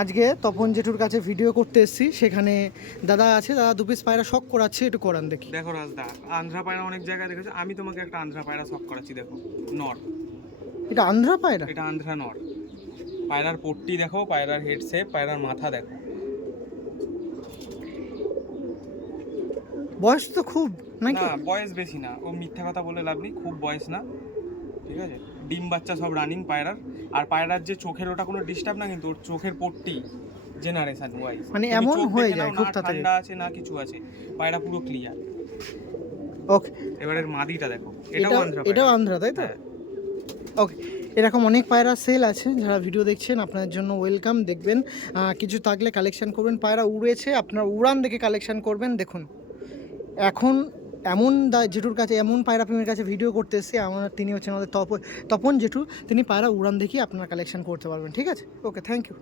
আজকে তপন জেঠুর কাছে ভিডিও করতে এসেছি, সেখানে দাদা আছে, দাদা দু পিস পায়রা শখ করাচ্ছে, একটু করান দেখি। দেখো রাজদা, আন্ধ্রা পায়রা অনেক জায়গায় দেখেছো, আমি তোমাকে একটা আন্ধ্রা পায়রা শখ করাচ্ছি। দেখো নর, এটা আন্ধ্রা পায়রা? এটা আন্ধ্রা নর। পায়রার পট্টি দেখো, পায়রার হেড শেপ, পায়রার মাথা দেখো। বয়স তো খুব নাকি? না বয়স বেশি না, ও মিথ্যা কথা বলে লাভ নেই, খুব বয়স না, ঠিক আছে। ডিম বাচ্চা সব রানিং পায়রার। আর পায়রার যে চোখের ওটা কোনো ডিস্টার্ব না, কিন্তু ওর চোখের পট্টি জেনারেশন ওয়াইজ মানে এমন হয়ে যায় খুব না তাড়াতাড়ি? ঠান্ডা আছে না কিছু আছে, পায়রা পুরো ক্লিয়ার। ওকে, এবারের মাদিটা দেখো, এটাও আন্ধ্রা তাই তো? হ্যাঁ। ওকে, এরকম অনেক পায়রা সেল আছে, যারা ভিডিও দেখছেন আপনাদের জন্য ওয়েলকাম। দেখবেন কিছু থাকলে কালেকশন করবেন। পায়রা উড়েছে, আপনার উড়ান দেখে কালেকশন করবেন। দেখুন এখন এমন জেঠুর কাছে, এমন পায়রা প্রেমীর কাছে ভিডিও করতে এসেছি তিনি হচ্ছেন আমাদের তপন জেঠু। তিনি পায়রা উড়ান দেখি আপনার কালেকশন করতে পারবেন, ঠিক আছে? ওকে, থ্যাংক ইউ।